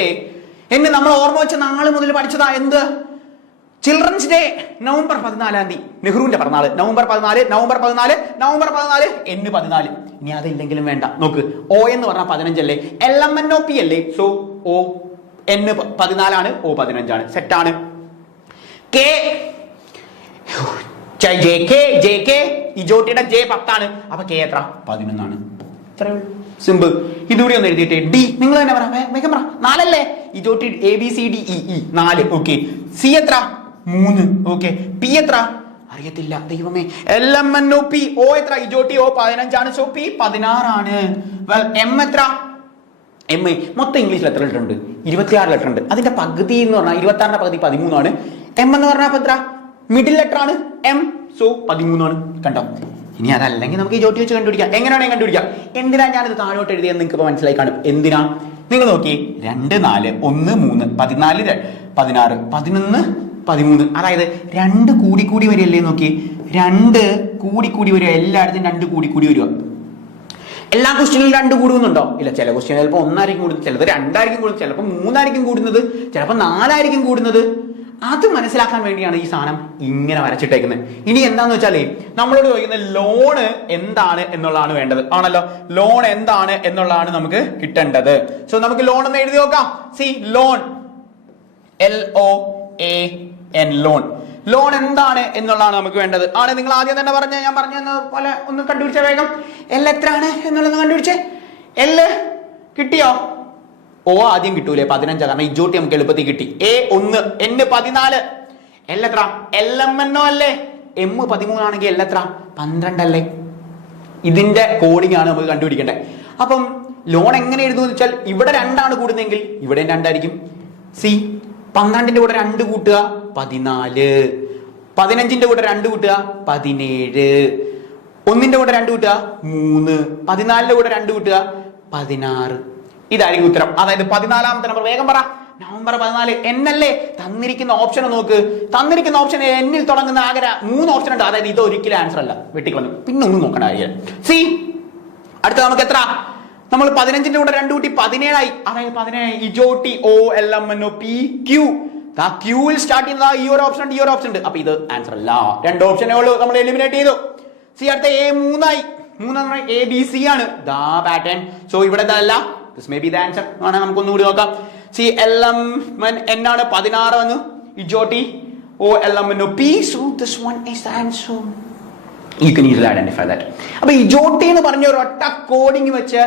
എന്നെ നമ്മൾ ഓർമ്മ വെച്ച നാള് മുതൽ പഠിച്ചതാ. എന്ത്? ചിൽഡ്രൻസ് ഡേ നവംബർ 14 നെഹ്റുവിന്റെ പിറന്നാള്. November 14 N14. ഇനി അതില്ലെങ്കിലും വേണ്ട. നോക്ക്, O എന്ന് പറഞ്ഞാൽ 15 അല്ലേ? LMNOP അല്ലേ? സോ O N14 ആണ്, O 15 ആണ്. സെറ്റ് ആണ്. K JK ഇജോട്ടിയുടെ J 10 ആണ്. അപ്പൊ K എത്ര? 11 ആണ്. സിമ്പിൾ. ഇതുകൂടി ഒന്ന് എഴുതിയിട്ടേ. D നിങ്ങൾ തന്നെ പറ, വേഗം പറ. 4 അല്ലേ? ഇജോട്ടി ABCDEE 4. ഓക്കെ. C എത്ര? 3. ഓക്കെ. P എത്ര? അറിയത്തില്ല ദൈവമേ. LMNOP. O എത്ര? ഇജോട്ടി O 15 ആണ്. സോ P 16 ആണ്. M എത്ര? M മൊത്തം ഇംഗ്ലീഷിൽ എത്ര ലെറ്റർ ഉണ്ട്? 26 ലെറ്റർ ഉണ്ട്. അതിന്റെ പകുതി എന്ന് പറഞ്ഞാൽ 26ന്റെ പകുതി 13 ആണ്. M എന്ന് പറഞ്ഞാൽ എത്ര? മിഡിൽ ലെറ്റർ ആണ് M. സോ 13 ആണ്. കണ്ടോ? ഇനി അതല്ലെങ്കിൽ നമുക്ക് ഇജോട്ടി വെച്ച് കണ്ടുപിടിക്കാം. എങ്ങനെയാണെങ്കിൽ കണ്ടുപിടിക്കാം. എന്തിനാ ഞാനിത് താഴോട്ട് എഴുതിയെന്ന് നിങ്ങൾക്ക് ഇപ്പോൾ മനസ്സിലായി കാണും. എന്തിനാ? നിങ്ങൾ നോക്കി, 2, 4, 1, 3, 14, 16, 11, 13. അതായത് 2 കൂടി കൂടി വരികയല്ലേ? നോക്കി, 2 കൂടി കൂടി വരിക. എല്ലായിടത്തും 2 കൂടി കൂടി വരിക. എല്ലാ ക്വസ്റ്റ്യനിലും 2 കൂടുന്നുണ്ടോ? ഇല്ല. ചില ക്വസ്റ്റ്യൻ ചിലപ്പോൾ 1 ആയിരിക്കും കൂടുന്നത്, ചിലത് 2 ആയിരിക്കും കൂടുന്നത്, ചിലപ്പോൾ 3 ആയിരിക്കും കൂടുന്നത്, ചിലപ്പോൾ 4 ആയിരിക്കും കൂടുന്നത്. അത് മനസ്സിലാക്കാൻ വേണ്ടിയാണ് ഈ സാധനം ഇങ്ങനെ വരച്ചിട്ടേക്കുന്നത്. ഇനി എന്താന്ന് വെച്ചാലേ, നമ്മളോട് ചോദിക്കുന്നത് ലോണ് എന്താണ് എന്നുള്ളതാണ് വേണ്ടത്. ആണല്ലോ, ലോൺ എന്താണ് എന്നുള്ളതാണ് നമുക്ക് കിട്ടേണ്ടത്. സോ നമുക്ക് ലോൺ എന്ന് എഴുതി നോക്കാം. C loan, LOAN, loan. Loan എന്താണ് എന്നുള്ളതാണ് നമുക്ക് വേണ്ടത്. ആണ് നിങ്ങൾ ആദ്യം തന്നെ ഞാൻ പറഞ്ഞ പോലെ ഒന്ന് കണ്ടുപിടിച്ച വേഗം. L എത്രയാണ് എന്നുള്ളത് കണ്ടുപിടിച്ചേ. L കിട്ടിയോ? O ആദ്യം കിട്ടൂലേ? 15, കാരണം ഇജോട്ടി നമുക്ക് എളുപ്പത്തിൽ കിട്ടി. A 1, N 14. L എത്ര? LMNO അല്ലേ? M 13 ആണെങ്കിൽ L എത്ര? 12 അല്ലേ? ഇതിന്റെ കോഡിംഗ് ആണ് നമുക്ക് കണ്ടുപിടിക്കേണ്ടത്. അപ്പം ലോൺ എങ്ങനെ എഴുതുമെന്ന് വെച്ചാൽ, ഇവിടെ 2 ആണ് കൂടുന്നതെങ്കിൽ ഇവിടെ 2 ആയിരിക്കും. സി 12ന്റെ കൂടെ 2 കൂട്ടുക 14, 15ന്റെ കൂടെ 2 കൂട്ടുക 17, 1ന്റെ കൂടെ 2 കൂട്ടുക 3, 14ന്റെ കൂടെ 2 കൂട്ടുക 16. ഇതായിരിക്കും ഉത്തരം. അതായത് 14ാമത്തെ നമ്പർ. വേഗം പറ. നവംബർ 14. N അല്ലേ? തന്നിരിക്കുന്ന ഓപ്ഷൻ നോക്ക്. തന്നിരിക്കുന്ന ഓപ്ഷൻ എന്നിൽ തുടങ്ങുന്ന ആകെ 3 ഓപ്ഷൻ ഉണ്ട്. അതായത് ഇത് ഒരിക്കലും ആൻസർ അല്ല, വെട്ടിക്കളഞ്ഞു. പിന്നെ ഒന്നും നോക്കണ്ട. സി അടുത്ത നമുക്ക് എത്ര? നമ്മൾ 15ന്റെ കൂടെ 2 കൂട്ടി 17 ആയി. അതായത് 17. ഇജോട്ടി OLMNOP Q. ക്യൂവിൽ സ്റ്റാർട്ട് ചെയ്യുന്ന ഈ ഒരു ഓപ്ഷൻ ഉണ്ട്, ഈ ഒരു ഓപ്ഷൻ ഉണ്ട്. അപ്പൊ ഇത് ആൻസർ അല്ല. 2 ഓപ്ഷനേ ഉള്ളൂ, നമ്മൾ എലിമിനേറ്റ് ചെയ്തു. സി അടുത്ത A 3 ആയി. 3 ABC ആണ്. ദാ പാറ്റേൺ. സോ ഇവിടെ അല്ല. This may be the answer. നമുക്കൊന്നുകൂടി നോക്കാം. സി LMN ആണ് 16 വന്നു. ഇജോട്ടി OLMNOP. So this one is the answer. You can easily identify that. അപ്പൊ ഇജോട്ടി എന്ന് പറഞ്ഞ ഒരു ഒറ്റ കോഡിംഗ് വെച്ച്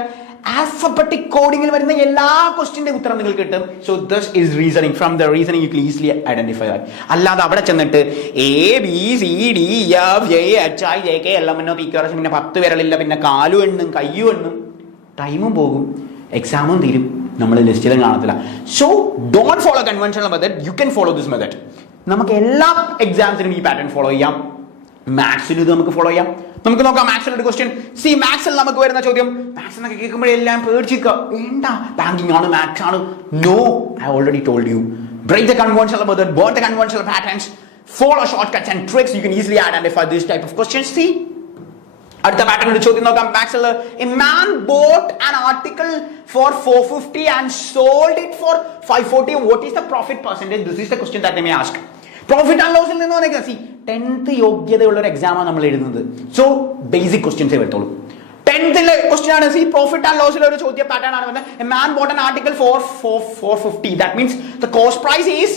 ആൽഫബറ്റിക് കോഡിംഗിൽ വരുന്ന എല്ലാ ക്വസ്റ്റ്യന്റെ ഉത്തരം നിങ്ങൾക്ക് കിട്ടും. So this is reasoning. From the reasoning U can easily identify that. അല്ലാതെ അവിടെ ചെന്നിട്ട് ABCDEFGHIJK LMNOP പിന്നെ 10 വിരലില്ല, പിന്നെ കാലും എണ്ണും കയ്യും എണ്ണും, ടൈമും പോകും, എക്സാമും തീരും, നമ്മൾ ലിസ്റ്റിലും കാണത്തില്ല. So don't follow conventional method, you can follow this method. നമുക്ക് എല്ലാ എക്സാംസിനും ഈ പാറ്റേൺ ഫോളോ ചെയ്യാം. മാത്സിൽ ഇത് നമുക്ക് ഫോളോ ചെയ്യാം. നമുക്ക് നോക്കാം മാത്സിൽ ഒരു ക്വസ്റ്റ്യൻ. സി മാത്സിൽ നമുക്ക് വരുന്ന ചോദ്യം, മാത്സ് എന്നൊക്കെ കേൾക്കുമ്പോഴെല്ലാം പേടിച്ചിരിക്കുക. വേണ്ട, ബാങ്കിങ് ആണ്, മാത്സ് ആണ്. No, I already told you. Break the conventional method, burn the conventional patterns, follow shortcuts and tricks. You can easily identify this type of questions. സി അടുത്ത പാറ്റേൺ ഒരു ചോദ്യം നോക്കാം. മാത്സിൽ a man bought an article for 450 and sold it for 540. What is the profit percentage? This is the question that I may ask. Profit and ലോസിൽ നിന്ന് വന്നേക്കാം. C 10th യോഗ്യതയുള്ള ഒരു എക്സാമാണ് നമ്മൾ എഴുതുന്നത്. സോ ബേസിക് ക്വസ്റ്റ്യൻസേ വരത്തുള്ളൂ. 10th ക്വസ്റ്റ്യൻ ആണ്. C profit and ലോസിലെ ഒരു ചോദ്യ പാറ്റേൺ ആണ് വന്നത്. A man bought an article for 450. That means the cost price is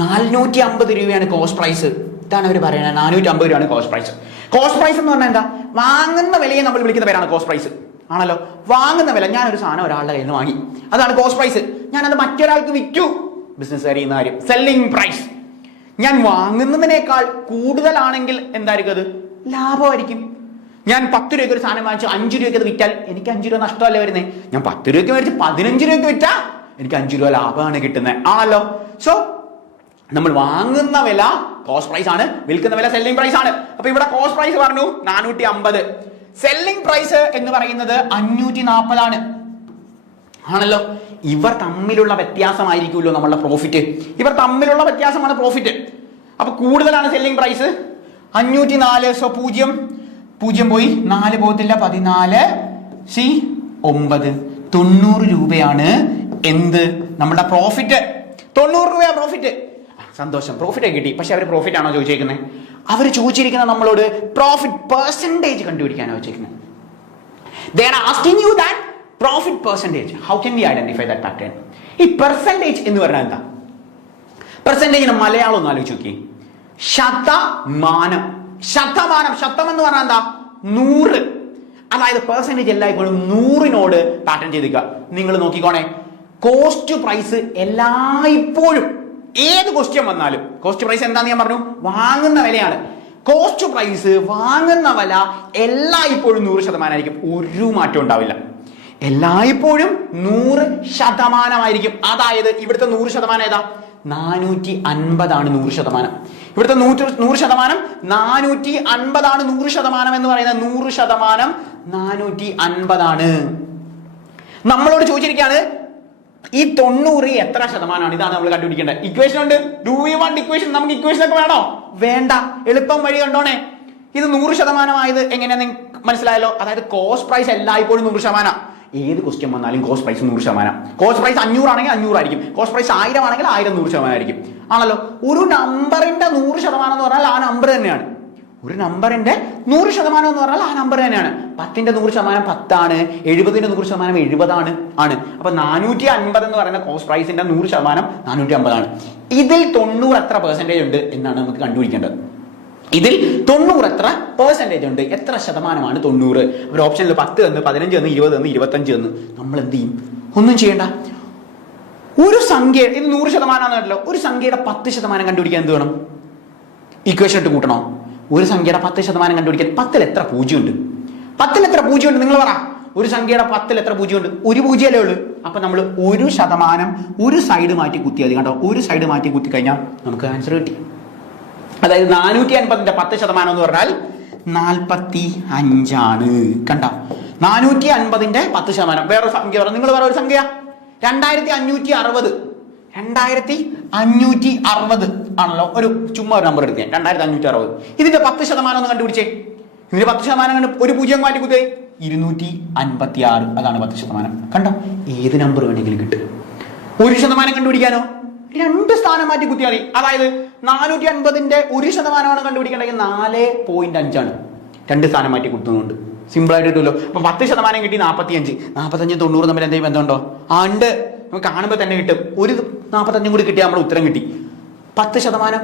450 രൂപയാണ് കോസ്റ്റ് പ്രൈസ്. ഇതാണ് അവർ പറയുന്നത്. 450 രൂപയാണ് കോസ്റ്റ് പ്രൈസ്. കോസ്റ്റ് പ്രൈസ് എന്ന് പറഞ്ഞാൽ എന്താ? വാങ്ങുന്ന വിലയെ നമ്മൾ വിളിക്കുന്ന പേരാണ് കോസ്റ്റ് പ്രൈസ്. ആണല്ലോ. വാങ്ങുന്ന വില, ഞാനൊരു സാധനം ഒരാളുടെ കയ്യിൽ നിന്ന് വാങ്ങി, അതാണ് കോസ്റ്റ് പ്രൈസ്. ഞാനത് മറ്റൊരാൾക്ക് വിറ്റു, ബിസിനസ് അറിയുന്ന കാര്യം, സെല്ലിംഗ് പ്രൈസ്. ഞാൻ വാങ്ങുന്നതിനേക്കാൾ കൂടുതലാണെങ്കിൽ എന്തായിരിക്കും? അത് ലാഭമായിരിക്കും. ഞാൻ 10 രൂപയ്ക്ക് ഒരു സാധനം വാങ്ങിച്ചു 5 രൂപയ്ക്ക് അത് വിറ്റാൽ എനിക്ക് 5 രൂപ നഷ്ടമല്ലേ വരുന്നത്? ഞാൻ 10 രൂപയ്ക്ക് മേടിച്ച് 15 രൂപയ്ക്ക് വിറ്റാ എനിക്ക് 5 രൂപ ലാഭമാണ് കിട്ടുന്നത്, ആണല്ലോ. സോ നമ്മൾ വാങ്ങുന്ന വില കോസ്റ്റ് പ്രൈസ് ആണ്, വിൽക്കുന്ന വില സെല്ലിംഗ് പ്രൈസ് ആണ്. അപ്പൊ ഇവിടെ കോസ്റ്റ് പ്രൈസ് പറഞ്ഞു 450, സെല്ലിംഗ് പ്രൈസ് എന്ന് പറയുന്നത് 540 ആണ്, ആണല്ലോ. ഇവർ തമ്മിലുള്ള വ്യത്യാസമായിരിക്കുമല്ലോ നമ്മളുടെ പ്രോഫിറ്റ്. ഇവർ തമ്മിലുള്ള വ്യത്യാസമാണ് പ്രോഫിറ്റ്. അപ്പൊ കൂടുതലാണ് സെല്ലിംഗ് പ്രൈസ് 504. സോ 0 പോയി, 4 പോകത്തില്ല, 14 സി 9, 90 രൂപയാണ് എന്ത് നമ്മുടെ പ്രോഫിറ്റ്. 90 രൂപയാണ് പ്രോഫിറ്റ്. സന്തോഷം, പ്രോഫിറ്റ് കിട്ടി. പക്ഷെ അവർ പ്രോഫിറ്റ് ആണോ ചോദിച്ചേക്കുന്നത്? അവർ ചോദിച്ചിരിക്കുന്നത് നമ്മളോട് പ്രോഫിറ്റ് പെർസെന്റേജ് കണ്ടുപിടിക്കാനോ ചോദിക്കുന്നത്. They are asking you that profit percentage. How can we identify that pattern? ഈ പെർസെന്റേജ് എന്ന് പറഞ്ഞാൽ എന്താ? പെർസെന്റേജിന് മലയാളം ഒന്ന് ആലോചിച്ച് നോക്കി. ശതമാനം. ശതം എന്ന് പറഞ്ഞാൽ എന്താ? 100. അതായത് പെർസെന്റേജ് എല്ലായ്പ്പോഴും 100നോട് പാറ്റേൺ ചെയ്തിരിക്കുക. നിങ്ങൾ നോക്കിക്കോണേ, കോസ്റ്റ് പ്രൈസ് എല്ലായ്പ്പോഴും ഏത് ക്വസ്റ്റ്യൻ വന്നാലും, കോസ്റ്റ് പ്രൈസ് എന്താന്ന് ഞാൻ പറഞ്ഞു, വാങ്ങുന്ന വിലയാണ്. കോസ്റ്റ് പ്രൈസ്, വാങ്ങുന്ന വില എല്ലായ്പ്പോഴും 100% ആയിരിക്കും. ഒരു മാറ്റം ഉണ്ടാവില്ല. എല്ലായ്പ്പോഴും 100% അതായത് ഇവിടുത്തെ 100% ഏതാ? 450 ആണ് 100%. ഇവിടുത്തെ 100% 450 ആണ് 100% എന്ന് പറയുന്നത്. 100% 450 ആണ്. നമ്മളോട് ചോദിച്ചിരിക്കുകയാണ് ഈ 90 എത്ര ശതമാനമാണ്? ഇതാണ് നമ്മൾ കണ്ടുപിടിക്കേണ്ടത്. ഇക്വേഷൻ ഉണ്ട്. Do you want equation? നമുക്ക് ഇക്വേഷൻ ഒക്കെ വേണോ? വേണ്ട. എളുപ്പം വഴി കണ്ടോണേ. ഇത് 100% ആയത് എങ്ങനെയാന്ന് മനസ്സിലായല്ലോ. അതായത് കോസ്റ്റ് പ്രൈസ് എല്ലായ്പ്പോഴും 100%. ഏത് ക്വസ്റ്റ്യൻ വന്നാലും കോസ്റ്റ് പ്രൈസ് 100%. കോസ്റ്റ് പ്രൈസ് 500 ആണെങ്കിൽ 500 ആയിരിക്കും. കോസ്റ്റ് പ്രൈസ് 1000 ആണെങ്കിൽ 1000 100% ആയിരിക്കും, ആണല്ലോ. ഒരു നമ്പറിന്റെ 100% എന്ന് പറഞ്ഞാൽ ആ നമ്പർ തന്നെയാണ്. ഒരു നമ്പറിന്റെ 100% എന്ന് പറഞ്ഞാൽ ആ നമ്പർ തന്നെയാണ്. 10ന്റെ 100% 10 ആണ്, 70ന്റെ 100% 70 ആണ്. അപ്പൊ 450 എന്ന് പറയുന്ന കോസ്റ്റ് പ്രൈസിന്റെ 100% 450 ആണ്. ഇതിൽ 90 എത്ര പെർസെന്റേജ് ഉണ്ട് എന്നാണ് നമുക്ക് കണ്ടുപിടിക്കേണ്ടത്. ഇതിൽ 90 എത്ര പെർസെന്റേജ് ഉണ്ട്, എത്ര ശതമാനമാണ് 90? ഒരു ഓപ്ഷനിൽ 10 എന്ന്, 15 എന്ന്, 20 എന്ന്, 25 എന്ന്. നമ്മൾ എന്ത് ചെയ്യും? ഒന്നും ചെയ്യണ്ട. ഒരു സംഖ്യ, ഇത് 100% ആണല്ലോ, ഒരു സംഖ്യയുടെ 10% കണ്ടുപിടിക്കാൻ എന്ത് വേണം? ഇക്വേഷൻ ഇട്ട് കൂട്ടണോ? ഒരു സംഖ്യയുടെ 10% കണ്ടുപിടിക്കാൻ 10ൽ എത്ര 0 ഉണ്ട്? 10ൽ എത്ര 0 ഉണ്ട്? നിങ്ങൾ പറ. ഒരു സംഖ്യയുടെ 10ൽ എത്ര 0 ഉണ്ട്? ഒരു 0 അല്ലേ ഉള്ളൂ. അപ്പൊ നമ്മൾ 1% ഒരു സൈഡ് മാറ്റി കുത്തിയാൽ, കണ്ടോ, ഒരു സൈഡ് മാറ്റി കുത്തി കഴിഞ്ഞാൽ നമുക്ക് ആൻസർ കിട്ടി. അതായത് 450ന്റെ 10% എന്ന് പറഞ്ഞാൽ 45 ആണ്. കണ്ടോ, 450ന്റെ 10%. വേറൊരു സംഖ്യ പറ. നിങ്ങൾ വേറെ ഒരു സംഖ്യ 2560. 2560 ആണല്ലോ. ഒരു ചുമ്മാ ഒരു നമ്പർ എടുക്കുക, 2560. ഇതിന്റെ 10% ഒന്ന് കണ്ടുപിടിച്ചേ. ഇതിന്റെ 10% കണ്ട് ഒരു 0 മാറ്റി കുത്തേ, 256. അതാണ് 10%. കണ്ടോ, ഏത് നമ്പർ വേണമെങ്കിലും കിട്ടും. 1% കണ്ടുപിടിക്കാനോ 2 സ്ഥാനം മാറ്റി കുത്തിയാൽ മതി. അതായത് 450ന്റെ 1% കണ്ടുപിടിക്കണമെങ്കിൽ 4.5 ആണ്. 2 സ്ഥാനം മാറ്റി കുത്തുന്നുണ്ട്. സിമ്പിൾ ആയിട്ട് കിട്ടുമല്ലോ. അപ്പൊ 10% കിട്ടി 45. 45 90 തമ്മിൽ എന്തെങ്കിലും ബന്ധമുണ്ടോ? ആ ഉണ്ട്. നമുക്ക് കാണുമ്പോൾ തന്നെ കിട്ടും. ഒരു 45 കൂടി കിട്ടിയാൽ നമ്മുടെ ഉത്തരം കിട്ടി. 10%,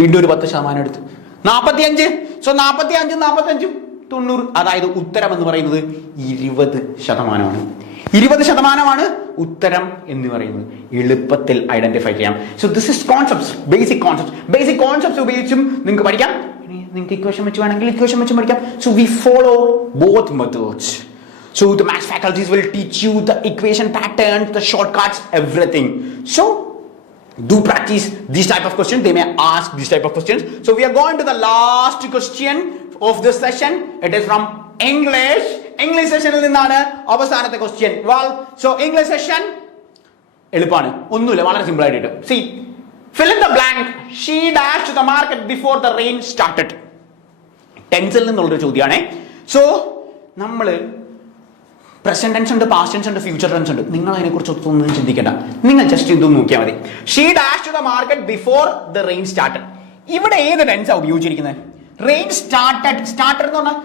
വീണ്ടും ഒരു 10% എടുത്ത് 45. സോ 45 90. അതായത് ഉത്തരം എന്ന് പറയുന്നത് 20%. 20% ഉത്തരം എന്ന് പറയുന്നത്. എളുപ്പത്തിൽ ഐഡന്റിഫൈ ചെയ്യാം. So this is concepts, basic concepts ഉപയോഗിച്ചും നിങ്ങൾക്ക് പഠിക്കാം. നിങ്ങൾക്ക് ഇക്വേഷൻ വെച്ച് വേണമെങ്കിൽ ഇക്വേഷൻ വെച്ചും പഠിക്കാം. So we follow both methods. So the maths faculties will teach you the equation patterns, the shortcuts, everything. So do practice these type of questions. They may ask these type of questions. So we are going to the last question of this session. It is from English സെഷനിൽ നിന്നാണ് അവസാനത്തെ question. So English session എളുപ്പമാണ്, ഒന്നുമില്ല, വളരെ simple ആയിട്ട്. See, fill in the blank. She dashed to the market before the rain started. ടെൻസിൽ നിന്നുള്ളൊരു ചോദ്യമാണ്. So നമ്മൾ പ്രസന്റ് ടെൻസ് ഉണ്ട്, പാസ്റ്റ് ടെൻസ് ഉണ്ട്, ഫ്യൂച്ചർ ടെൻസ് ഉണ്ട്. നിങ്ങൾ അതിനെക്കുറിച്ച് ഒന്നും ചിന്തിക്കേണ്ട. നിങ്ങൾ ജസ്റ്റ് ഇതൊന്നും നോക്കിയാൽ മതി. She dash to the market before the rain started. ഇവിടെ ഏത് ടെൻസാണ് ഉപയോഗിച്ചിരിക്കുന്നത്? Rain started. സ്റ്റാർട്ടഡ് എന്ന് പറഞ്ഞാൽ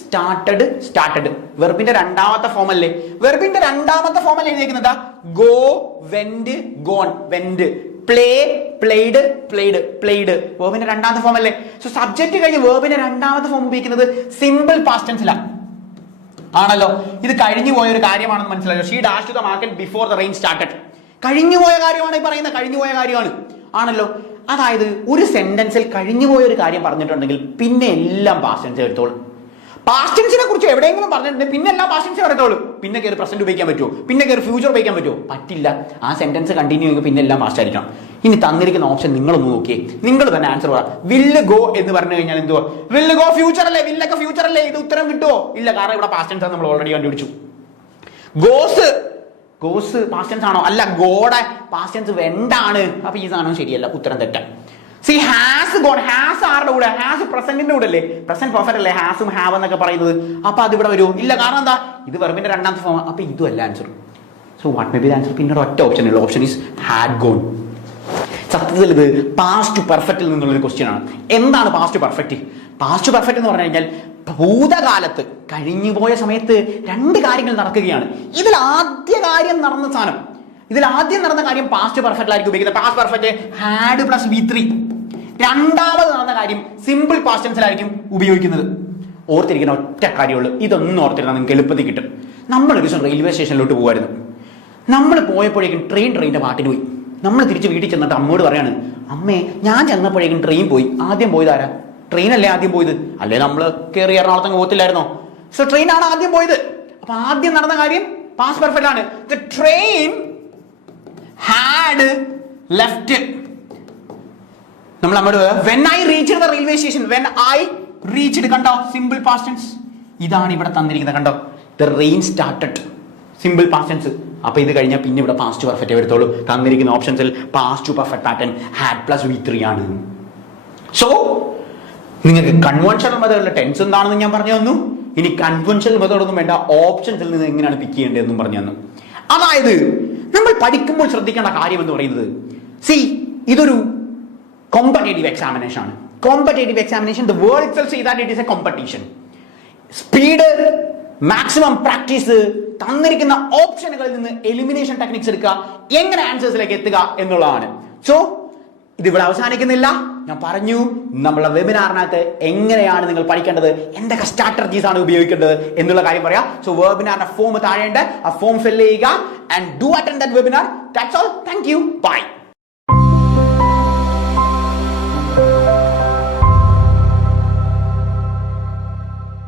സ്റ്റാർട്ടഡ് വെർബിന്റെ രണ്ടാമത്തെ ഫോം അല്ലേ? വെർബിന്റെ രണ്ടാമത്തെ ഫോം അല്ലേ എഴുതിയിരിക്കുന്നത്? Go, went, gone, went. Play, played, played. വെർബിന്റെ രണ്ടാമത്തെ ഫോം അല്ലേ? സോ സബ്ജക്ട് കഴിഞ്ഞ് വെർബിന്റെ രണ്ടാമത്തെ ഫോം ഉപയോഗിക്കുന്നത് സിമ്പിൾ പാസ്റ്റ് ടെൻസിലാണ്. ആണല്ലോ. ഇത് കഴിഞ്ഞു പോയ ഒരു കാര്യമാണെന്ന് മനസ്സിലായോ? She dash to the market before the rain started. കഴിഞ്ഞു പോയ കാര്യമാണ് ഈ പറയുന്നത്, കഴിഞ്ഞു പോയ കാര്യമാണ്. ആണല്ലോ. അതായത് ഒരു സെന്റൻസിൽ കഴിഞ്ഞു പോയ ഒരു കാര്യം പറഞ്ഞിട്ടുണ്ടെങ്കിൽ പിന്നെ എല്ലാം പാസ്റ്റ് ടെൻസ് എടുത്തോളും. പാസ്റ്റ് ടെൻസിനെ കുറിച്ച് എവിടെയെങ്കിലും പറഞ്ഞിട്ടുണ്ടെങ്കിൽ പിന്നെ എല്ലാം പാസ്റ്റ് ടെൻസ് എടുത്തോളും. പിന്നെ കയറി പ്രസന്റ് ഉപയോഗിക്കാൻ പറ്റുമോ? പിന്നെ കയറി ഫ്യൂച്ചർ ഉപയോഗിക്കാൻ പറ്റുമോ? പറ്റില്ല. ആ സെന്റൻസ് കണ്ടിന്യൂ ചെയ്യുമ്പോൾ പിന്നെ എല്ലാം പാസ്റ്റ് ആയിരിക്കണം. ഇനി തന്നിരിക്കുന്ന ഓപ്ഷൻ നിങ്ങളൊന്ന് നോക്കിയേ, നിങ്ങൾ തന്നെ ആൻസർ പറ. വില്ല് ഗോ എന്ന് പറഞ്ഞു കഴിഞ്ഞാൽ എന്തുവാ? വില്ല് ഗോ ഫ്യൂച്ചർ അല്ലേ? വില്ലൊക്കെ ഫ്യൂച്ചർ അല്ലേ? ഇത് ഉത്തരം കിട്ടുമോ? ഇല്ല, കാരണം ഇവിടെ പാസ്റ്റ് ടെൻസ് നമ്മൾ ഓൾറെഡി കണ്ടുപിടിച്ചു. ഗോസ് പാസ്റ്റ് ടെൻസ് ആണോ? അല്ല, ഗോഡ് പാസ്റ്റ് ടെൻസ് വെണ്ടാണ്. അപ്പൊ ഈ സാധനം ശരിയല്ല, ഉത്തരം തെറ്റാണ്. സി ഹാസ് ഗോൺ, ഹാസ് ആരുടെ കൂടെ? ഹാസ് പ്രസന്റിന്റെ കൂടെ അല്ലേ? പ്രസന്റ് പെർഫെക്റ്റ് അല്ലേ ഹാസും ഹാവ് എന്നൊക്കെ പറയുന്നത്? അപ്പൊ അത് ഇവിടെ വരുമോ? ഇല്ല, കാരണം എന്താ? ഇത് വെർബിന്റെ രണ്ടാമത്തെ ഫോം. അപ്പൊ ഇതും അല്ല answer. So what may be the answer? പിന്നീട് ഒറ്റ ഓപ്ഷൻ ഉള്ള ഓപ്ഷൻ ഈസ് ഹാഡ് ഗോൺ. സത്യത്തിൽ ഇത് പാസ്റ്റ് പെർഫെക്റ്റിൽ നിന്നുള്ളൊരു ക്വസ്റ്റ്യൻ ആണ്. എന്താണ് പാസ്റ്റ് പെർഫെക്റ്റ്? പാസ്റ്റ് പെർഫെക്റ്റ് എന്ന് പറഞ്ഞു കഴിഞ്ഞാൽ ഭൂതകാലത്ത് കഴിഞ്ഞുപോയ സമയത്ത് രണ്ട് കാര്യങ്ങൾ നടക്കുകയാണ്. ഇതിൽ ആദ്യ കാര്യം നടന്ന സാധനം, ഇതിൽ ആദ്യം നടന്ന കാര്യം പാസ്റ്റ് പെർഫെക്റ്റിലായിരിക്കും ഉപയോഗിക്കുന്നത്. Past perfect had plus V3. രണ്ടാമത് നടന്ന കാര്യം സിമ്പിൾ പാസ്റ്റ് ടെൻസിലായിരിക്കും ഉപയോഗിക്കുന്നത്. ഓർത്തിരിക്കുന്ന ഒറ്റ കാര്യമുള്ളൂ, ഇതൊന്നും ഓർത്തിരുന്നാൽ നിങ്ങൾക്ക് എളുപ്പത്തിൽ കിട്ടും. നമ്മളൊരു ദിവസം റെയിൽവേ സ്റ്റേഷനിലോട്ട് പോകുമായിരുന്നു. നമ്മൾ പോയപ്പോഴേക്കും ട്രെയിനിന്റെ പാട്ടിന് പോയി. നമ്മൾ തിരിച്ച് വീട്ടിൽ ചെന്നിട്ട് അമ്മയോട് പറയാണ്, അമ്മേ ഞാൻ ചെന്നപ്പോഴേക്കും ട്രെയിൻ പോയി. ആദ്യം പോയത് ആരാ? ട്രെയിൻ അല്ലേ ആദ്യം പോയത്? അല്ലേ നമ്മൾ കയറി എറണാകുളത്ത് പോകത്തില്ലായിരുന്നോ? സോ ട്രെയിൻ ആണ് ആദ്യം പോയത്. അപ്പൊ ആദ്യം നടന്ന കാര്യം പാസ്റ്റ് പെർഫെക്റ്റ് ആണ്. The train had left. നമ്മൾ അങ്ങോട്ട് when I reached the railway station, when I reached. കണ്ടോ? Simple past tense. ഇതാണ് ഇവിടെ തന്നിരിക്കുന്നത്. കണ്ടോ? The rain started, simple past tense. അപ്പൊ ഇത് കഴിഞ്ഞാൽ പിന്നെ ഇവിടെ പാസ്റ്റ് പെർഫെക്റ്റ് എടുത്തോളൂ. തന്നിരിക്കുന്ന ഓപ്ഷൻസിൽ past perfect pattern had plus V3 ആണ്. സോ നിങ്ങൾക്ക് കൺവെൻഷണൽ മെത്തേഡിലെ ടെൻസ് എന്താണെന്ന് ഞാൻ പറഞ്ഞു തന്നു. ഇനി കൺവെൻഷണൽ മെത്തേഡ് ഒന്നും വേണ്ട, ഓപ്ഷൻസിൽ നിന്ന് എങ്ങനെയാണ് പിക്ക് ചെയ്യേണ്ടതെന്നും പറഞ്ഞു തന്നു. അതായത് നമ്മൾ പഠിക്കുമ്പോൾ ശ്രദ്ധിക്കേണ്ട കാര്യം എന്ന് പറയുന്നത്, സി ഇതൊരു കോമ്പറ്റേറ്റീവ് എക്സാമിനേഷൻ ആണ്. Competitive examination, the word itself say that it is A competition. Speed, maximum practice, തന്നിരിക്കുന്ന ഓപ്ഷനുകളിൽ നിന്ന് എലിമിനേഷൻ ടെക്നിക്സ് എടുക്കുക, എങ്ങനെ ആൻസേഴ്സിലേക്ക് എത്തുക എന്നുള്ളതാണ്. സോ ഇതിവിടെ അവസാനിക്കുന്നില്ല. ഞാൻ പറഞ്ഞു നമ്മളെ വെബിനാറിനകത്ത് എങ്ങനെയാണ് നിങ്ങൾ പഠിക്കേണ്ടത്, എന്തൊക്കെ സ്ട്രാറ്റജീസ് ആണ് ഉപയോഗിക്കേണ്ടത് എന്നുള്ള കാര്യം പറയാം. സോ വെബിനാറിന്റെ ഫോം താഴെയുണ്ട്, ആ ഫോം ഫിൽ ചെയ്യുക and do attend that webinar. That's all. Thank you. By.